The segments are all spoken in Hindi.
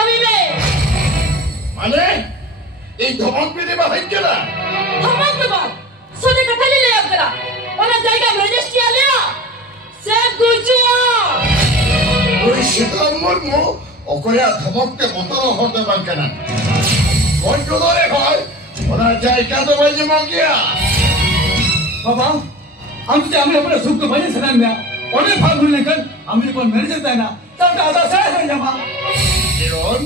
ভাবিবে মানে এই ধমক দিতে বাহির কেনা ধমক দেবা সোনে কথা লিলে আপনারা ওনা জায়গা রেজিস্ট্রি আলিয়া সে গুজুয়া ওই শীতল মুর্মু অকয়া ধমকতে মতন হতে পার কেনা কোন ধরে হয় ওনার জায়গা তো বাইরে মগিয়া बाबा आमचे आम्ही आपल्या सुख पाहिजे सगळ्यांना অনেক ভাগ হইলেন কেন আমি কোন ম্যানেজার তাই না তার আদা শেষ হয়ে যাবা কিরণ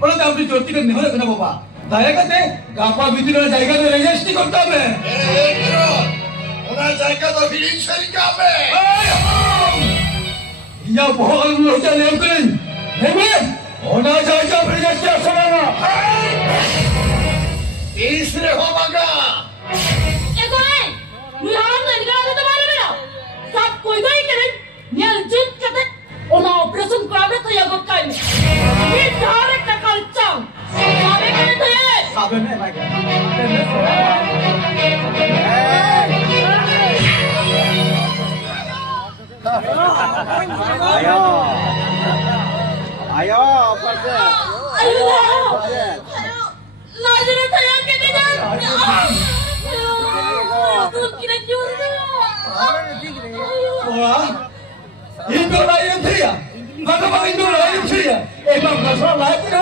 ওরা তো আপনি জোর থেকে নেহলে কেন বাবা দয়া করতে গাপা ভিতরে জায়গাতে রেজিস্ট্রি করতে হবে কিরণ ওনার জায়গা তো ফিরিং শরিকা হবে ইয়া বহুল লোচা নেম করেন নেবে ওনা জায়গা রেজিস্ট্রি আসবে না तीसरे हो मगा এগোয় নিহাম নিগালে তো মারবে না সব কই গই করে নিয়াল জিত কতে ওনা অপারেশন করাবে তো ইয়াগো কাইমে নি ডাইরেক্ট কালচাম যাবে করে তো এ সাবে না ভাই ayo parte ayo लाजरे थया के नहीं जा तू किने क्यों Ora, Indo lain dia. Bagaimana Indo lain dia? Emang dasar lain dia.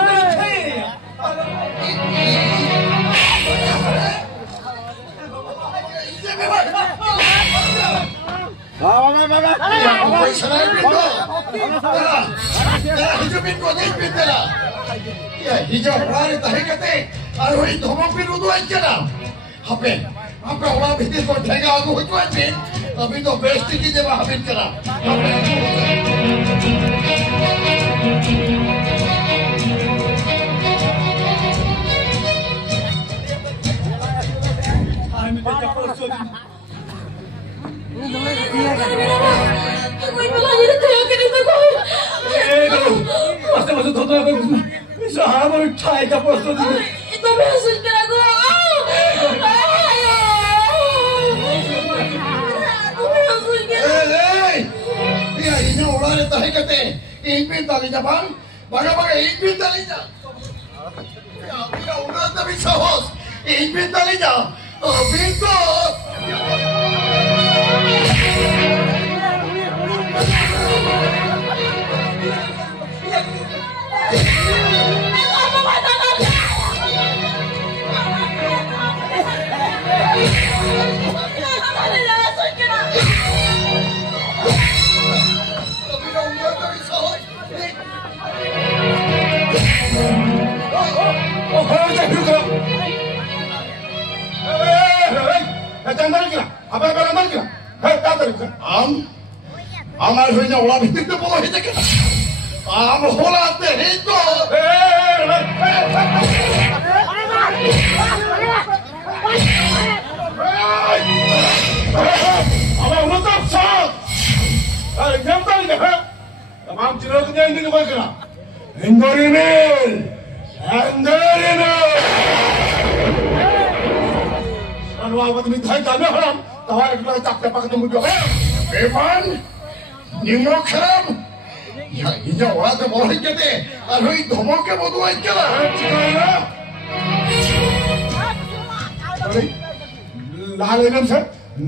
hijabin ko din pitela ya hijab rare tahe kate ar oi dhomok pin udu aijana hape apna ola bhitir ko thega agu hoitu ache abhi to besti ki deba habit kara আমি তো চাপড় চলি कोई लाजरे थया के नहीं तो Basta basta todo agora. Isso a arma chai da posto de. तो मैं सुन कर आगो ya ini ola re tahe kate in pin tali jaban baga baga in pin tali ja ya pura ola ta bi sahos in pin tali ja pin to আমার হয়ে যা ওলা ভিত্তিতে বলা হয়েছে কেন আম হোলাতে হিন্দু আমার উন্নত সব একদম তাই দেখা tamam চিরদিন একদিন কইছ না হিন্দুরি মিল হিন্দুরি মিল আনোয়ার তুমি থাই কামে হলাম তাহলে একলা চাপতে পাকে তুমি বেমান নিম্ন খারাপ 이제 와서 뭐 했겠대? 아, 너희 도먹게 못 와 있잖아. 나를 냄새?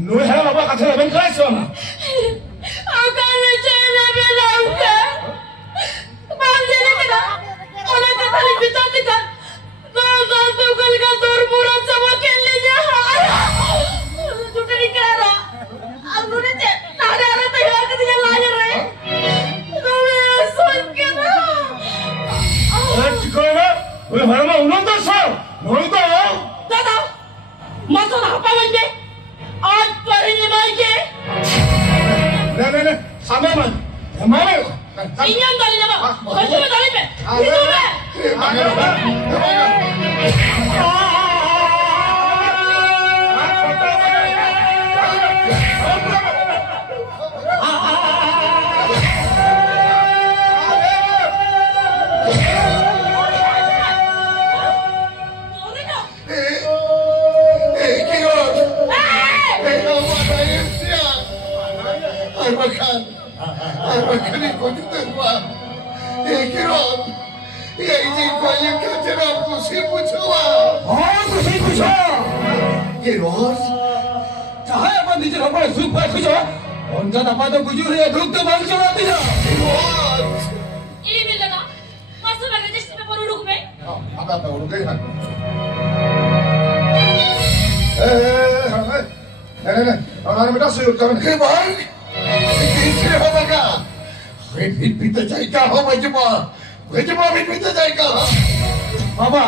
너 해라 봐 같은 애는 그랬어. 아까는 제일 나올까? 만지니까 오늘 그탈이 미쳤니까 너가 누굴가 돌보라 잡아겠느냐? 두드리게 알아. 안 그랬지? 나를 알았다 해야거든요 라이어를. 왜 바람아 운동됐어? 너희도 दादा मत हापा म्हणजे आज परिणी माहिती 네네네 3회만 대만에 2년 달리냐마 거짓말 달리면 이놈에 Arbakan ini kau juga Kiron. Ini banyak kerja kursi pucua. Oh, kursi pucua. Kiron. Cahaya apa di jalan apa super pucua? Onca dapat tu bujur ya duduk tu bangsa nanti dah. Kiron. Ini bila na? Masuk lagi jadi siapa baru duduk be? Apa urut kan? Orang minta suyut kan? Kiron. Ini apa kan? Bit bit जाएगा हो वजमा bit bit जाएगा बाबा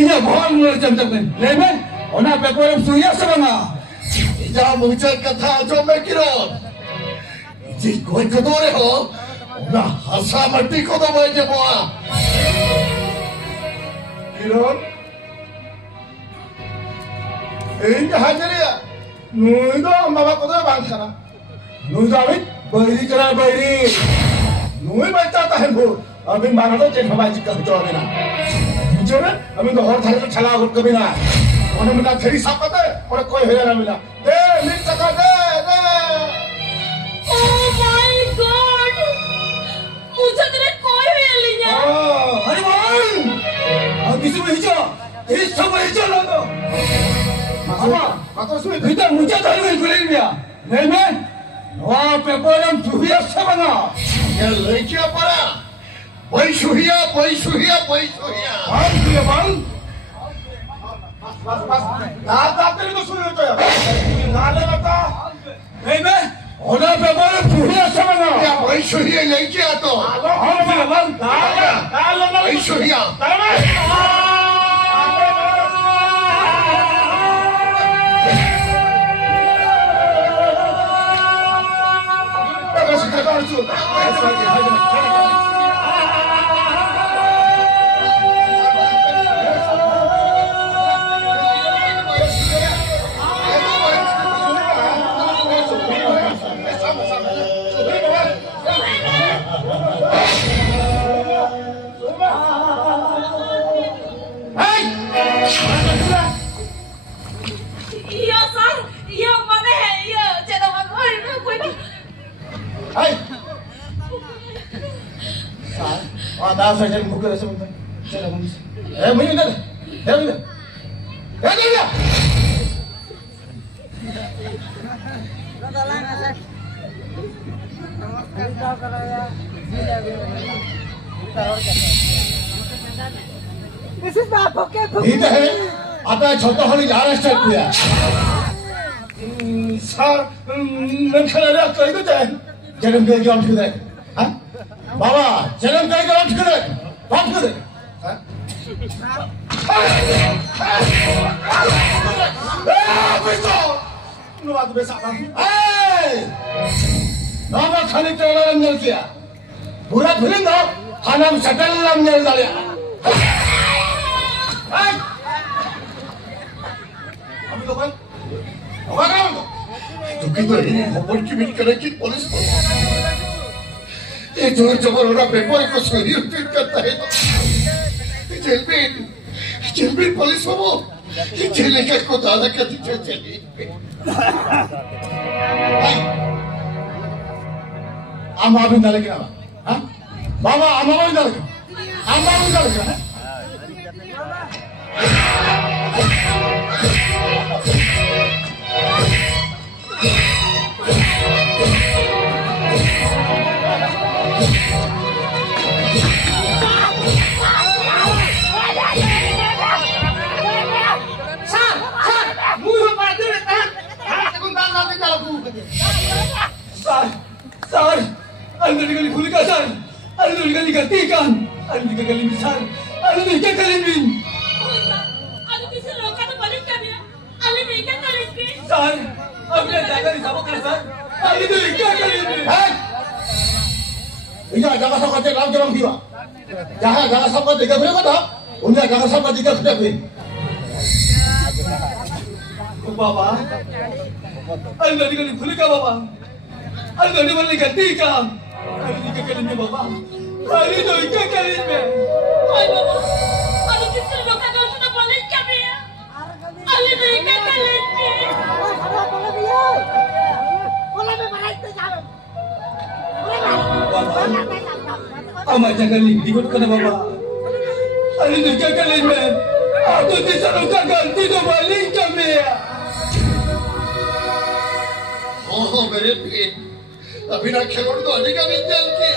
इन्हें बहुत मुझे जमजम में लेकिन उन्हें पेपर में सुइया से बना इधर मुझे कथा जो मैं किरण जी कोई कदोरे हो ना हंसा मट्टी को तो वजमा किरण ini hajiria nuido mama ko do bangkana nuidavid bairi kara bairi nui baita ta hen bhur abin banado chen hawai ji ka to na jore abin to hor thare to chala hor kabi na one mita theri sapate ore koi hoya na mila de mit taka de Oh my God! मुझे तेरे कोई है लिया. अरे बोल अब किसी में हिचो इस सब हिचो ना तो Atau sulit. kita muncul dari kulit dia. Lemen, wah peper yang suhia sebana. Ya lagi apa lah? Boy suhia. Bang, dia bang. Pas. Dah tadi tu suhia tu ya. Nada kata. Lemen, orang peper yang suhia sebana. Ya boy suhia lagi atau? Orang dia bang. Dah. Boy suhia. Iya sir, iya mana है iya चलो कोई नहीं. Hai. Dah saja buka rasa pun. Cakap pun. Begini dah. Begini. Begini. This is my pocket. Ini dah. Apa छोटा होने जा रहा है स्टार्ट किया. Sir, नखरा कहीं तो जाए. जन्म के जॉब किधर है? हाँ? बाबा, जन्म के जॉब किधर है? जॉब किधर है? हाँ? बेटो, नु बात बेसा था. नामा खाने के वाला रंगल किया. बुरा फिल्म ना, खाना में शटल रंगल डालिया. अभी तो भाई, हमारा क्योंकि तो खबर की मिल करेगी पुलिस को ये जोर जबर हो रहा पेपर को सही उपयोग करता है जेल में पुलिस वो ये जेल लेकर को दादा करती जो चली आम आदमी डाले क्या हाँ बाबा आम आदमी डाले क्या Sar, anda kali fulika sar, anda kali gantikan, anda kali misal, anda kali min. Aduh bisa loka tu balik kan ya? Ali mereka kali ni. Sar, abis jaga di sabuk kan sar, anda kali min. Hei, ini jangan sampai terlalu jauh jiwa. Jangan sampai tiga bulan kata, udah jangan sampai tiga bulan. Bapa, anda kali fulika bapa. Anda ni mana gantikan? Anda kali min bapa. Anda kali min. Ay baba, aduh bisa loka tu balik kan ya? Ali mereka kali ni. Bola me para este cabrón. Bapa, Ama jangan lingkot kana baba. Ani tu gagalin men. Aku disuruh gagal tidak balik kami. Oh मेरे पेट अभी ना खिलौड़ तो अधिक अभी चल के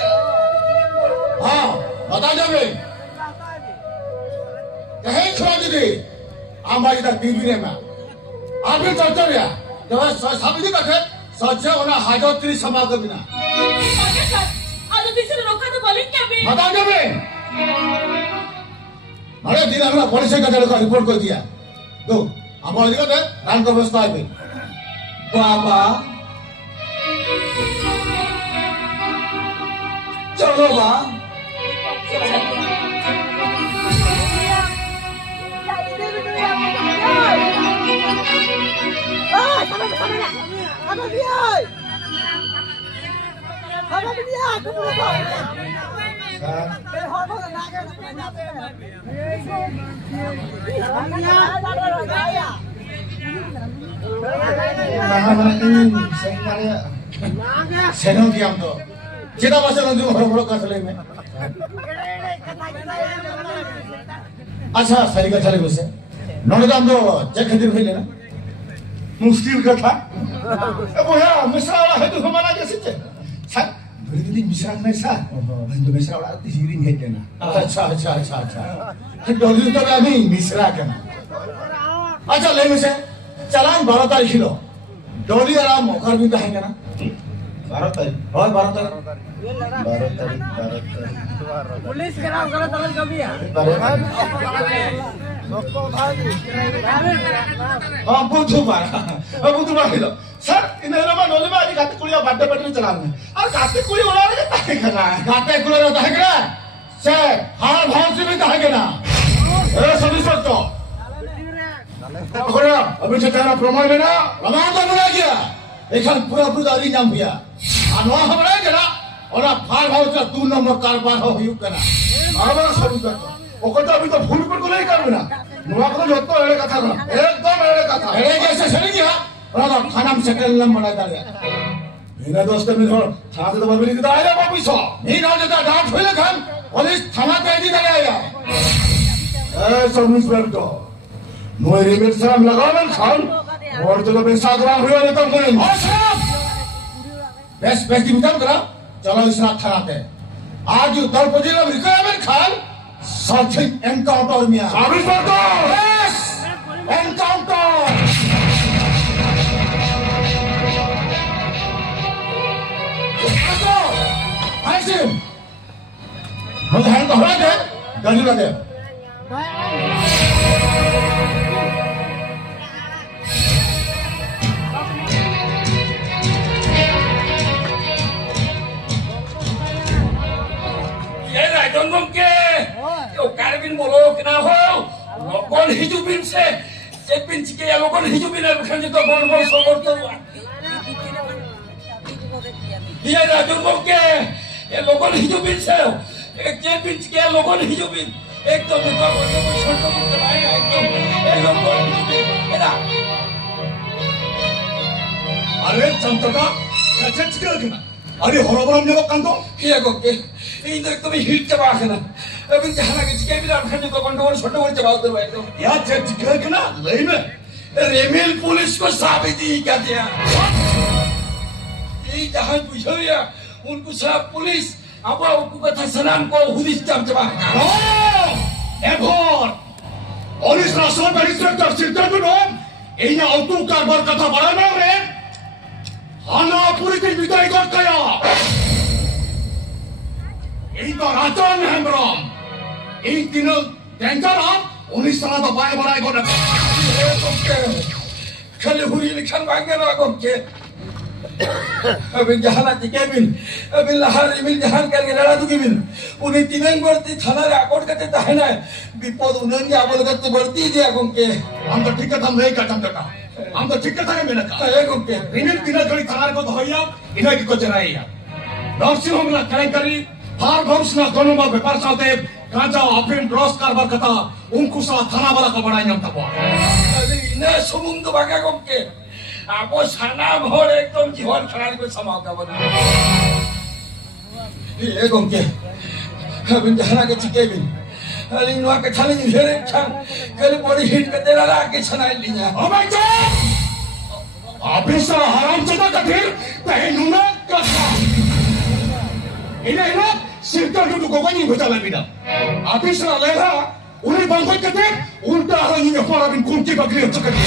हाँ बता जावे कहे छोड़ दीदी आमारी तक टीवी रे में अभी चलते रहा जब साबित करते सच्चे होना हाजोत्री समाग बिना आज दिसरे रोका तो बलिक कभी बता जावे अरे दिन हमरा पुलिस का जगह का रिपोर्ट कर दिया तो हमारे दिक्कत है रान का व्यवस्था है बाबा चलो बा सेनो दिया हम तो चिता बसे नंजू हड़बड़ कर ले में अच्छा सही का चले बसे नोने तो हम तो चेक खरीद ले ना मुश्किल का था अब वो यार मिश्रा वाला है तो हमारा कैसे थे सर बड़ी मिश्रा नहीं सर तो मिश्रा वाला तीसरी नहीं है ना अच्छा अच्छा अच्छा अच्छा डॉली तो नहीं मिश्रा का अच्छा ले में से चलान 12 तारीख लो डॉली आराम मौका भी कहेंगे ना 12 तारीख और 12 तारीख पुलिस के नाम गलत अलग कभी है हाँ बुधवार लो सर इन्हें ना डॉली में आज गाते कुड़िया बर्थडे पार्टी चलाना और गाते कुड़ी वाला ने काहे करना है गाते कुड़ी वाला काहे करना से हार भाव से भी काहे करना ए सभी सोचो खोरा अभी से तेरा प्रमाण में ना प्रमाण तो बना गया एखन पूरा दारी नाम भैया अनवा हमरा के ना और फार भाव से 2 नंबर कारोबार हो हुई करना आबा शुरू कर ओको तो अभी तो भूल पर को नहीं करबे ना नुवा को जो तो एड़े कथा ना एकदम एड़े कथा एड़े कैसे सही गया और खाना में सेटल नाम बना डाले मेरा दोस्त में थोड़ा थाना तो बदली दिया आया वापस हो नहीं ना देता डांट होले खान पुलिस थाना पे दी डाले आया ए सब इंस्पेक्टर नो रिमेल सलाम लगावन खान और तो बे सागवान हुआ ने तो करे और साहब बेस्ट बेस्ट मिटाम करा चलो इस रात थाना पे आज दल पजिला रिक्वायरमेंट खान सर्चिंग एनकाउंटर में सर्विस करतो यस एनकाउंटर आतो ऐसे मुझे हैंड तो हरा दे गाड़ी लगे Donggong ke, yo karibin bolo kena ho, lokon hijubin se, cepin cike ya lokon hijubin al bukan juga bol sogor tu. Iya dah donggong ke, ya lokon hijubin se, cepin cike ya lokon hijubin, ekdom itu bol sogor tu lain ekdom, lokon hijubin, ada. Arey contohnya, ya cecik lagi na. अरे हरबरम जगह कांतो किया गोके इन तो एकदम हिट चबा खना अभी जहां के चिके भी लाख ने तो कंट्रोल छोटे छोटे चबा दे भाई तो यार चिके के ना ले में रेमेल पुलिस को साबित ही कर दिया ये जहां पूछो या उनको सब पुलिस अब उनको कथा सलाम को हुदिस चबा ओ एभोर और इस रास्ता पर इंस्पेक्टर सिद्धर को एना ऑटो कारबार कथा बड़ा ना रे हाना पूरी दिन विदाई कर गया এই তো রাজন হেমব্রম এই দিন টেন্ডার 19 সাল তো বাই বাই করে খালি হুরি লিখান ভাঙে না করছে अभी जहां आती केबिन अभी लहार इमिल जहां करके लड़ा तो केबिन उन्हें तीनंग बढ़ती थाना रे अकोट करते तो है ना विपद उन्हें क्या बोल करते बढ़ती दिया गोंके हम तो ठीक हम नहीं काटम बेटा हम तो ठीक था मेरा का है गोंके इन्हें तीन जोड़ी थाना को धोइया इन्हें की को चराइया नर्सिंग होम ला कलेक्टरी फार्म हाउस ना दोनों में व्यापार साथे गांजा अफीम ड्रग्स कारबार कथा उनको सा थाना वाला को बढ़ाई हम तब अरे इन्हें सुमुंद भागा गोंके आपो सानाम हो एकदम जीवन खराब को समाप्त कर ये गोंके Abin jahana ke cike bin. Aling nuak ke thali ni here chang. Kali body hit ke tera la ke chana linya. Oh my God! Abis sa haram chata kathir tahe nuna kasa. Ina sirta duduk gogani bacala bida. Abis sa leha uni bangkot kathir ulta halang ini fara bin kunti bakri chakati.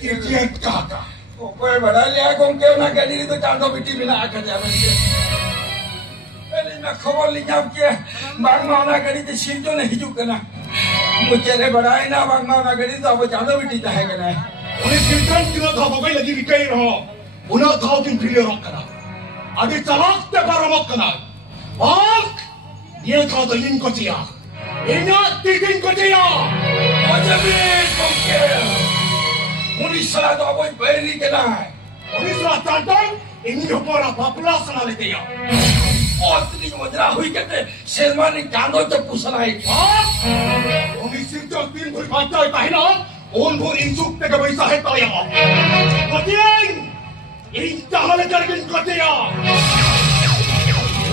Kya kaka. Koy bada liya kong ke na kali to chando biti bina akar jaman ke. Pele na khawar li jab ke bang mauna kali te sinjo ne hijuk kana. Mujhe re bada ina bang mauna kali to ab chando biti tahe kana. Uni sirta kina tha bagai lagi bikai raho. Una thao kin phile rok kana. Adi talak te paramok kana. Ak ye tha dalin ko tiya. Ina titin ko tiya. Ojabi kong ke. Uni sala to aboy beri kana. Uni sala tantan ini hopora population ale tiya. Otni mudra hui kete selmani kando to pusalai. Uni sirta tin bhur bachai tahina. On bhur insuk te gabai sahe taya. Kotiang in tahale jargin kotiya.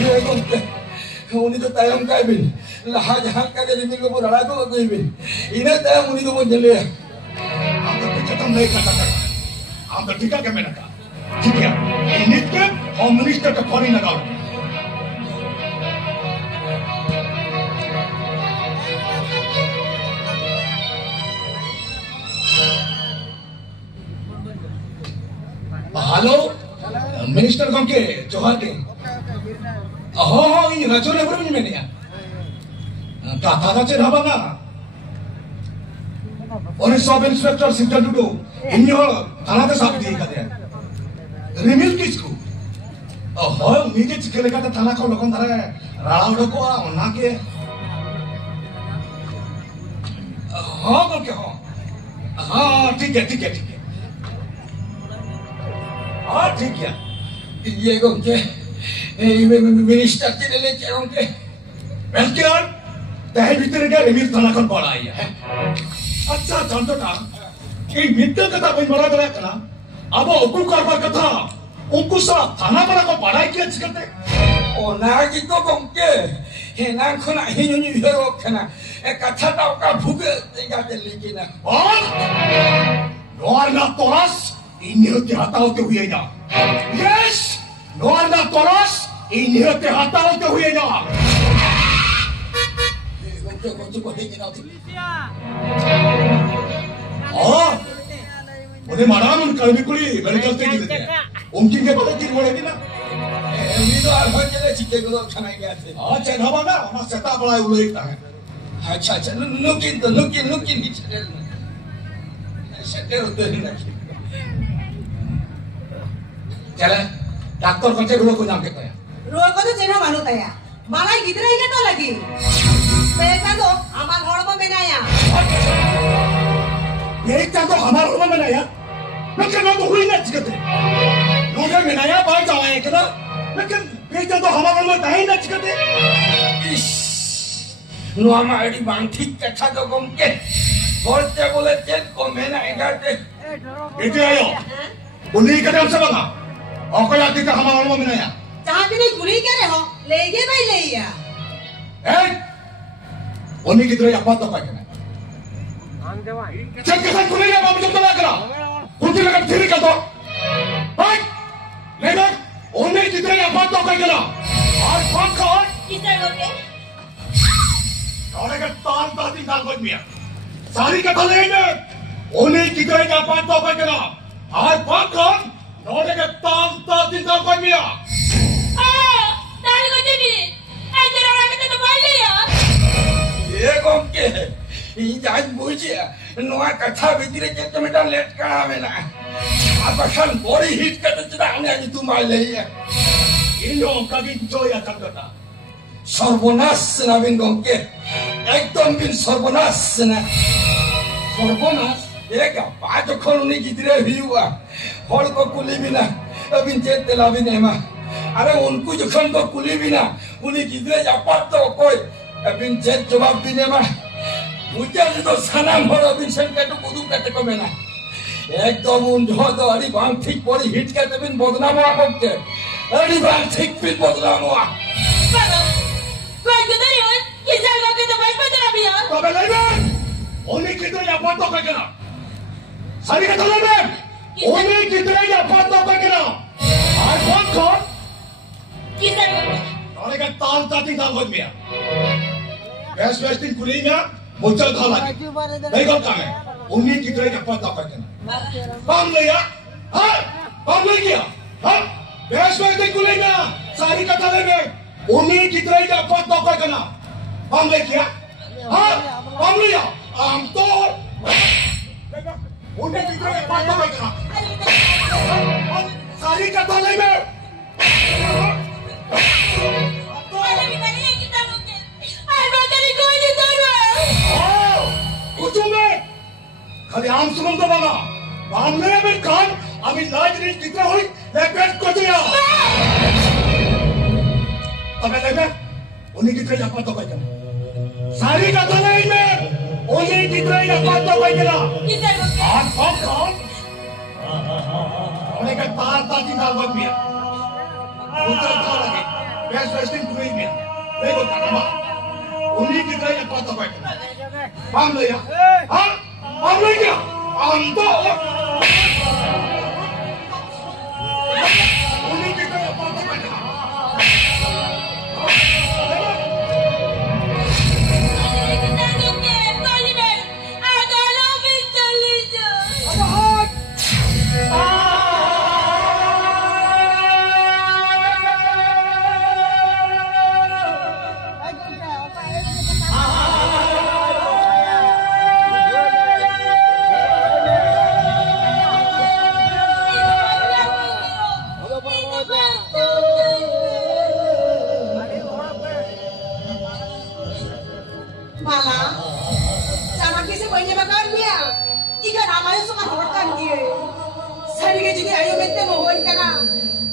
Ye kong ke. Uni to tayam kai bin. Laha jahan ka de bin ko rada to ko bin. Ine tayam uni to mo jale. हम तो कुछ खत्म नहीं कर सकते हम तो टीका के मैंने कहा ठीक है नीट के होम मिनिस्टर का फोन ही लगाओ हेलो मिनिस्टर कौन के चौहान के हो ये राजौरी बरोबर मैंने यार था चेहरा बना और सब इंस्पेक्टर सिस्टर डुडू इन थाना के साथ दिए कहते हैं रिमिल किसको हो नीचे चिकले का थाना को लोगों धरे राड़ा उड़ो को ना के हाँ बोल के हाँ ठीक है हाँ ठीक है Ye kong ke. Minister ti le che kong ke. Welcome तहे भीतर के रिमिल थाना को पड़ा है अच्छा जानतो का ये मित्र कथा कोई बड़ा बड़ा कना अब ओकु कारबार कथा ओकु सा थाना बड़ा को पढ़ाई किया करते O na ki to kong ke. He na khona hinyu ni hero kana. E katha ta ka bhuge tinga te likina. और नोआरना तोरस इन्हें हटाओ के हुए ना यस नोआरना तोरस इन्हें हटाओ के हुए ना Ye kong ke ko hingina ti. और उन्हें माराम उन कर्मिकुली मेडिकल से गिरते हैं उनकी के पता की बोलेगी ना Mi do ar hoje le chike ko khana ge ase. हाँ चेहरा बना वहाँ सेटा बड़ा उल्लेख है Acha looking ni chale. Chale to ni na. चले डॉक्टर कौन से रोग को नाम कहते हैं रोग को तो चेहरा मानो तया मालाई गिदरा ही तो लगी पैसा तो हमार घर में बनाया यही चाह तो हमारे रूम में नया लेकिन वो तो हुई ना चिकते लोगे में नया बाहर जाए क्या लेकिन ये चाह तो हमारे रूम में नहीं ना चिकते No ama edi bang thik katha to kong ke. Bolte bole tet ko mena egate. इतने आयो उन्हीं का नाम से बना और कोई आदमी का हमारे रूम में नया जहाँ भी नहीं गुरी करे हो ले गए भाई ले या उन्हीं की तरह अपात तो पाएंगे चल के साथ खुलेगा बाबू जब तक करा कुछ लगा फिर का तो हाय लेकिन उन्हीं की तरह अपात तो पाएंगे ना और कौन कौन किसे लोगे और अगर तान ताती ताल कोई मिया सारी कथा लेंगे उन्हीं की तरह अपात तो पाएंगे ना और कौन कौन और अगर तान ताती ताल कोई मिया तारी को देखी आई जरा वाला के तो बोल लिया Ye kong ke. I jaj buji. No katha bidire je tumeta let kana mena. Apasan body hit ka to chida ane aji tu mal le ya. इन लोगों का भी जो या चल करता Sorbonas na bin kong ke. Ekdom bin sorbonas na. सरबोनास Eka pa jokhon uni gidire hiwa. Hol ko kuli bina. Abin jet tela bin ema. Are unku jokhon ko kuli bina. Uni gidire japat to koi. Abin jet jawab bin ema. Mujhe to sanam hor abin sen ka to kudu kate ko mena. Ekdom un jo to ari bang thik body hit ka te bin bodnam wa kong ke. Ari bang thik bin bodnam wa. Bueno, pues তবে লাইবেন উনি কিন্তু আপাত কই কেন সারি কথা লাইবেন উনি কিন্তু আপাত কই কেন আর কোন কিসের অনেক তাল তাতি দাল হই মিয়া বেশ বেশ দিন কুলি মিয়া মোচল ধা লাগে এই কথা মে উনি কিন্তু আপাত কই কেন काम लिया हाँ काम ले गया हाँ बेस बेस देख कुले ना सारी कथा ले में उन्हीं कितने ही अपन तो कर करना काम ले गया हाँ काम लिया हम तो उन्हीं कितने ही अपन तो कर करना सारी कथा ले में कुछ में खाली आम सुमन तो बना बामले में कान अभी लाज नहीं कितना हुई लेपेट को दिया अबे लेपे उन्हीं कितने जापा तो भाई करना सारी का तो नहीं में उन्हीं कितने जापा तो भाई करना आठ पाँच कौन उन्हें का तार ताजी दाल बन गया उतर था लगे बेस बेस्टिंग पूरी में देखो कटमा उन्हीं कितने जापा तो भाई करना बामले या हाँ बामले क्या अंतो उन्हीं के तरह पाते बैठा Mama, sama kisi banyak makan dia. Ikan amanya semua horkan dia. Sari ke jadi ayo mete mohon kana.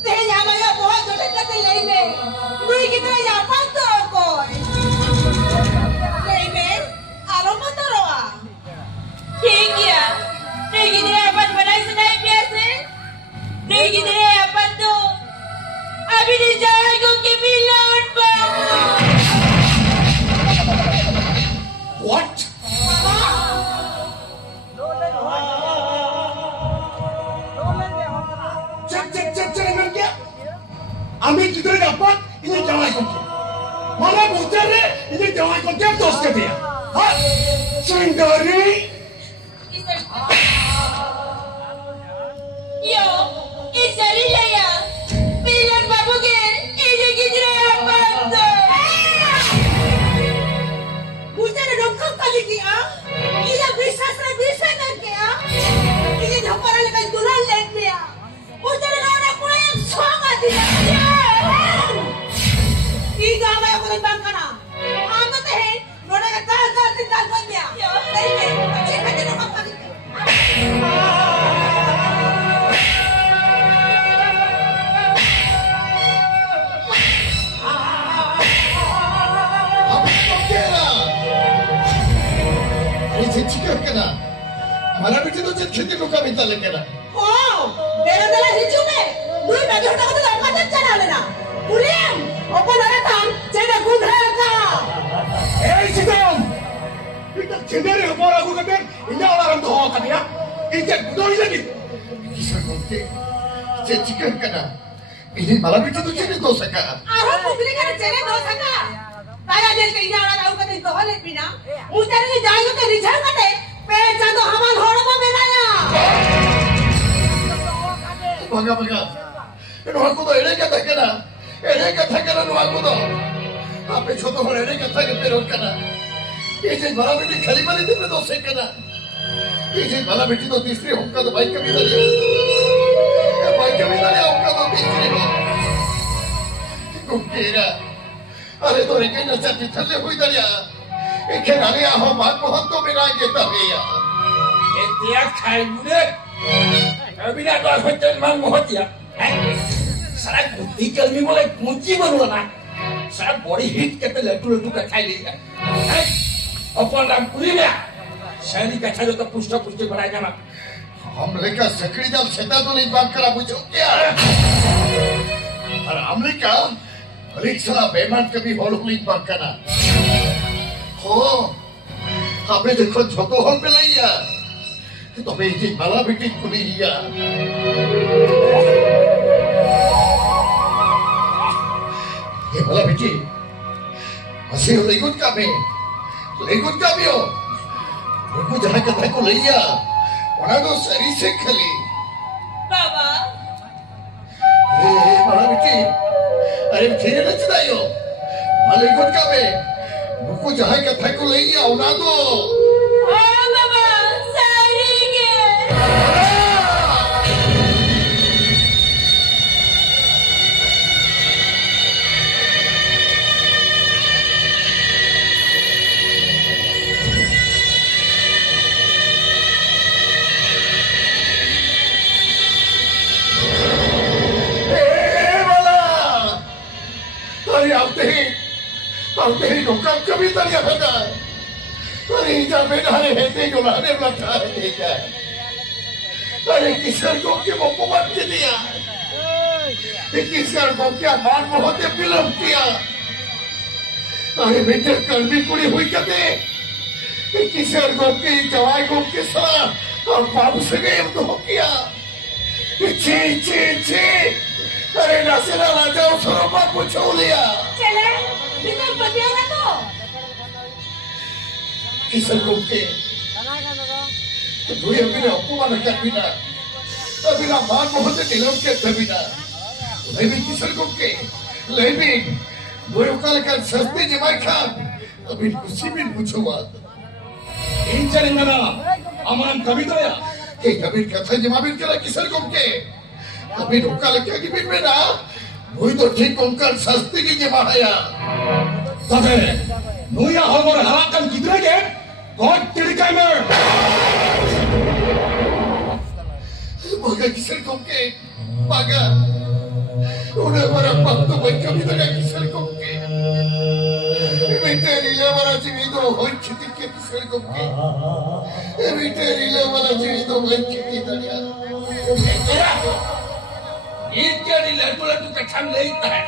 Teh amanya bawa jodoh kate lebe. Nui kita ya panto koi. Lebe, alo motoroa. ठीक है नहीं कितने अपन बनाई सुनाई प्यासे नहीं कितने अपन तो अभी नहीं जाएगा कि मिला उठ पाऊँ What? Cek nanti. Ambil kita dapat ini jangan ikut. Mana bocor ni ini jangan ikut dia terus ke dia. Hah? Sendiri. Yo, isari lah ya. Bilang babu ke ini kita apa tu? Bukan ada dongkak kali dia. Ia bisa kan dia. Ia dapat lekas duran lek dia. Bukan ada orang pun yang sangat dia. Tiga apa yang boleh bangkana? Apa teh? Nona kata tinggal buat dia. Lebe, cek aja dongkak kali. Chicken करना हमारा बेटे तो जब खेती को कम इतना लेके ना Oh, bela-bela hijau me. Dulu bagi orang itu tak macam cara lena. Uliam, apa nak tam? Jadi gundra ka. Eh, Sidam. Kita sendiri hafal aku kata ini orang tu hafal kata ya. Ini budoi lagi. kisah konti chicken करना ini malah बेटे तो jadi dosa का Arah publik kan cere dosa ka. Kaya dia kaya orang tahu kata itu hal itu na. Mustahil ni jangan tu rizal kata. Pecah tu hamal orang apa menanya. bangga ini aku tu ini kata kena nu aku tu apa छोटो हर ini kata पेरोल करना ये चीज malah बेटे खाली मारी दिन में दोसा करना ये चीज malah बेटे तो तीसरी होगा तो बाइक कभी डालिया बाइक कभी डालिया होगा तो तीसरी हो कुकेरा अरे तो रेके नशा थले हुई डालिया एक खेलाने आहो बात बहुत तो मेरा ये तभी यार Dia kain muda. Tapi nak aku macam mang mohon dia. Saya kunci kalau ni boleh kunci baru nak. Saya body hit kita letu kat kain ni. Apa nak kuliah? Saya ni kacau tu pusta beraya nak. हमले का सकड़ी जब सेता तो नहीं बात करा मुझे क्या और हमले का रिक्शा बेमान कभी होल हुई बात करना हो Apa jengkot jodoh hal pelaya. Tapi ini malah bikin kuliah. Ya malah bikin. Masih ikut kami. Ikut kami yo. Aku jangan kata kuliah. Orang tu seri sekali. Baba. malah bikin. Ada bikin nak cedai yo. Malah ikut kami. Aku jangan kata kuliah. Orang tu. Baba, sarige. Aunque nunca kami tanya benar. Hari ini benar hati jolah ni belakang dia. Hari kisah kau ke mau buat dia. Kisah kau ke aman mohon dia film dia. Hari betul kalbi kuri hui kate. Kisah kau ke jawai kau ke salah. और बाप से गए तो हो गया ची ची ची अरे नसेला राजा उस रोमा को छोड़ लिया चले बिना बतिया ना तो किसन लोग के तो ये बिना अपमान कर बिना बिना मान बहुत दिलों के बिना लेकिन किसन लोग के लेकिन वो कल कल सस्ते जमाई खान अभी कुछ भी पूछो बात इन चलेंगे अमन कभी तो या कभी कथा जमाबिन करा किसन लोग के अभी रोका लगे कि बिन में ना वही तो ठीक उनका सस्ते की जमा है या तबे नोया होमर हराकन किधर के गॉड टिरिकाइमर मगर किसन लोग के मगर उन्हें हमारा बाप तो वही कभी तक किसन लोग के बेटे रीले वाला जीवी तो होई चिति के किसन लोग के बेटे रीले वाला जीवी तो होई चिति दरिया इतने रीले बोला तू क्या काम ले इतना है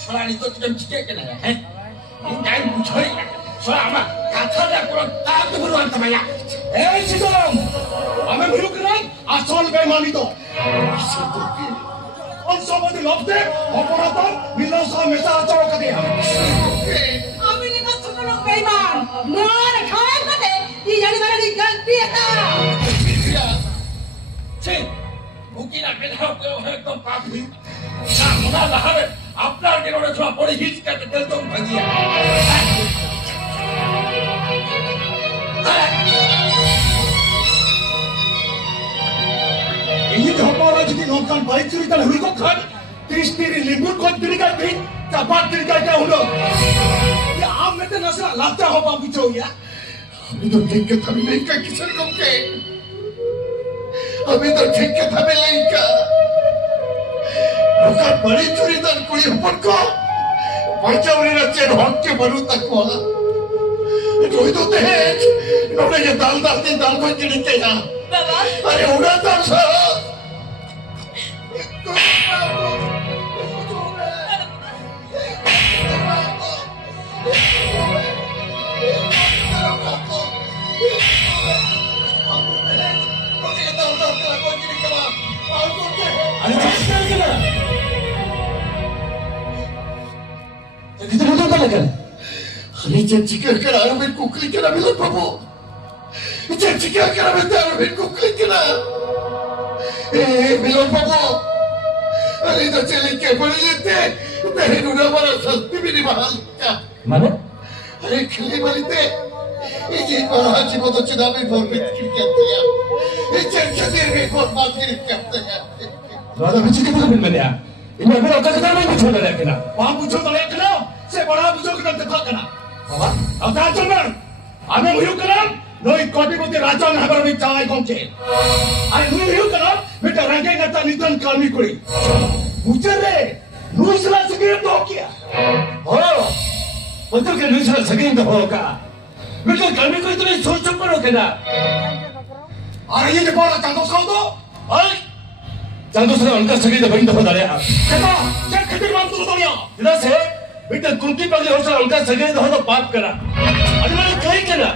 सलानी तो तुझे चिते के ना है इन टाइम पूछोई सलामा कथा ना करो ताप तो बुरुआन तमाया ए चितोम हमें मिलू करना आसल बेमानी तो किसन लोग के और समझ लपटे अपराधन मिलोसा मेसा आचार कर दिया अभी नहीं तो तुम लोग बेईमान मार खाए कते ये जाने वाला की गलती है का चे मुकिना बेधा को तो पाप हुई ना मुना लहर अपना के रोड थोड़ा बड़ी हिट करके दिल तो भगिया ini hopora jadi nonton baik cerita hui ko khan tistiri limbur ko dirikai thi kapat dirikai ka hulo ya am में तो नसरा लाता हो बाबू जो या अभी तो ठीक के थमी नहीं का किसन लोग के अभी तो ठीक के थमी नहीं का रुका बड़ी चोरी दर कुड़ी ऊपर को पंचावरी रचे ढोक के बरू तक को जोई तो तेज नोने ये दाल को चिड़ते ना बाबा अरे उड़ा तो सर अरे क्या कर रहा है कितने तो लगा अरे चर्ची कर आरो में कुकली के ना मिलो बाबू चर्ची कर में आरो में कुकली के ना मिलो बाबू अरे तो चले के पड़े लेते तेरे नुना वाला सस्ती भी नहीं बहाल क्या माने अरे खिले वाली ते ये जी महाराज जी वो तो चिदामी फॉर्मेट की कहते हैं ये चर्चा देर में बहुत बात की कहते हैं राजा बिच्ची के तो मिल गया इन्हें मेरा कदम नहीं पूछो ले रखना वहाँ पूछो तो रखना से बड़ा पूछो कि तब तक करना बाबा अब क्या चल रहा हमें हुई करना नोई कोटी कोटी राजा ने हमारे में चाय कौन के अरे हुई करना बेटा रंगे नता नितन कामी कोई मुझे रे नूसला सगीर तो क्या हो मतलब के नूसला सगीर तो होगा बेटा कामी कोई तो सोच चुप करो के ना अरे ये जो बोला चांदो साउ तो अरे चांदो साउ उनका सगीर तो बंद हो रहा है क्या खतिर मान तो तो नहीं इधर से बेटा कुंती पगली हो सा उनका सगीर तो पाप करा Ano man ang kahit ka na?